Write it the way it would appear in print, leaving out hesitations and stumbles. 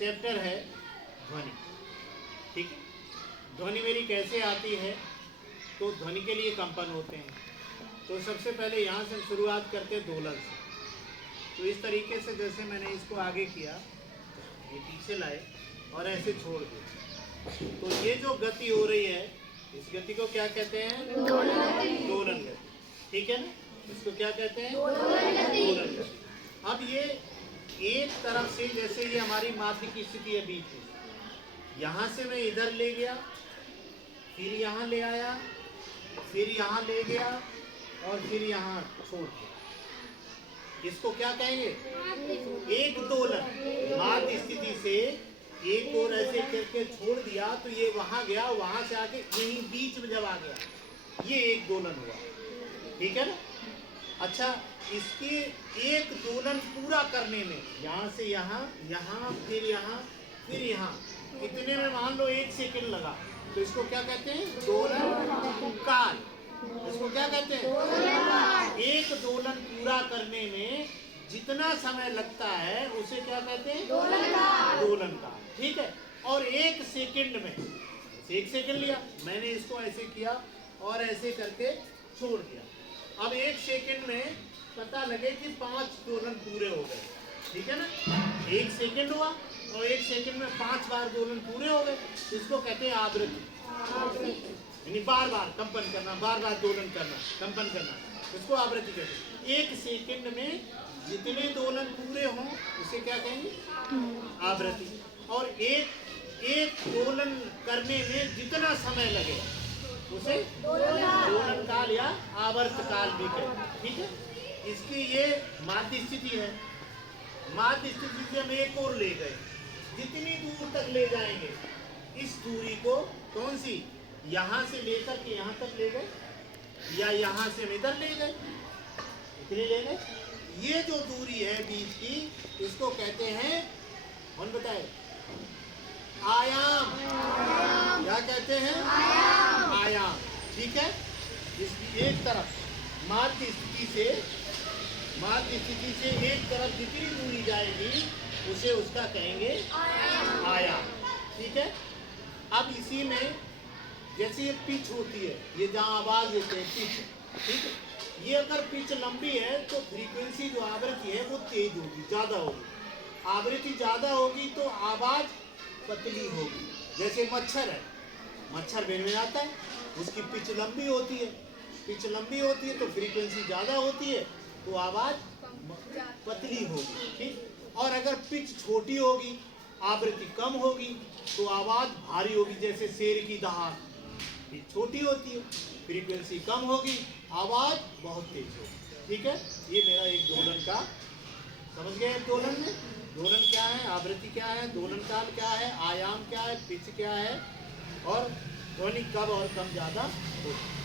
Chapter है ध्वनि। ठीक है, ध्वनि मेरी कैसे आती है? तो ध्वनि के लिए कंपन होते हैं। तो सबसे पहले यहाँ से शुरुआत करते हैं दोलन से। तो इस तरीके से जैसे मैंने इसको आगे किया, ये पीछे लाए और ऐसे छोड़ दिए, तो ये जो गति हो रही है इस गति को क्या कहते हैं? दोलन गति। ठीक है ना, इसको क्या कहते हैं? दोलन गति। अब ये एक तरफ से, जैसे ये हमारी माध्य की स्थिति है बीच में, यहाँ से मैं इधर ले गया, फिर यहाँ ले आया, फिर यहाँ ले गया और फिर यहाँ छोड़ दिया, इसको क्या कहेंगे? एक दोलन। माध्य स्थिति से एक और ऐसे करके छोड़ दिया तो ये वहां गया, वहां से आके यहीं बीच में जब आ गया, ये एक दोलन हुआ। ठीक है ना? अच्छा, इसके एक दोलन पूरा करने में यहाँ से यहाँ, यहाँ फिर यहाँ, फिर यहाँ, इतने में मान लो 1 सेकंड लगा, तो इसको क्या कहते हैं? दोलन काल। इसको क्या कहते हैं? एक दोलन पूरा करने में जितना समय लगता है उसे क्या कहते हैं? दोलन काल। ठीक है, और 1 सेकंड में, 1 सेकंड लिया मैंने, इसको ऐसे किया और ऐसे करके छोड़ दिया। अब 1 सेकंड में पता लगे कि 5 दोलन पूरे हो गए। ठीक है ना? 1 सेकंड हुआ और 1 सेकंड में 5 बार दोलन पूरे हो गए, इसको कहते हैं आवृत्ति। यानी बार बार कंपन करना, बार बार दोलन करना, कंपन करना, इसको आवृत्ति कहते हैं। 1 सेकंड में जितने दोलन पूरे हों उसे क्या कहेंगे? आवृत्ति। और एक दोलन करने में जितना समय लगे उसे दोलन काल या आवर्त काल भी कहते हैं। ठीक है, इसकी ये माध्य स्थिति है। माध्य स्थिति से हम एक और ले गए, जितनी दूर तक ले जाएंगे इस दूरी को, कौन सी? यहाँ से लेकर के यहाँ तक ले गए, या यहाँ से हम इधर ले गए, इतनी ले गए। ये जो दूरी है बीच की, इसको कहते हैं, कौन बताए? आयाम। क्या कहते हैं? आयाम। ठीक है, इस एक तरफ माध्य स्थिति से एक तरफ जितनी दूरी जाएगी उसे उसका कहेंगे आयाम। ठीक है, अब इसी में जैसे ये पिच होती है, ये जहाँ आवाज देते हैं पिच, ठीक है, ये अगर पिच लंबी है तो फ्रीक्वेंसी जो आवृत्ति है वो तेज होगी, ज्यादा होगी। आवृत्ति ज्यादा होगी तो आवाज पतली होगी। जैसे मच्छर है, मच्छर भिनभिनाता है, उसकी पिच लंबी होती है, पिच लंबी होती है तो फ्रीक्वेंसी ज्यादा होती है तो आवाज पतली होगी। ठीक, और अगर पिच छोटी होगी, आवृत्ति कम होगी तो आवाज भारी होगी। जैसे शेर की दहाड़, पिच छोटी होती है, फ्रीक्वेंसी कम होगी, आवाज बहुत तेज होगी। ठीक है, ये मेरा एक दोलन का, समझ गए? दोलन में दोलन क्या है, आवृत्ति क्या है, दोलन काल क्या है, आयाम क्या है, पिच क्या है, और ध्वनि कब और कम ज्यादा होती है।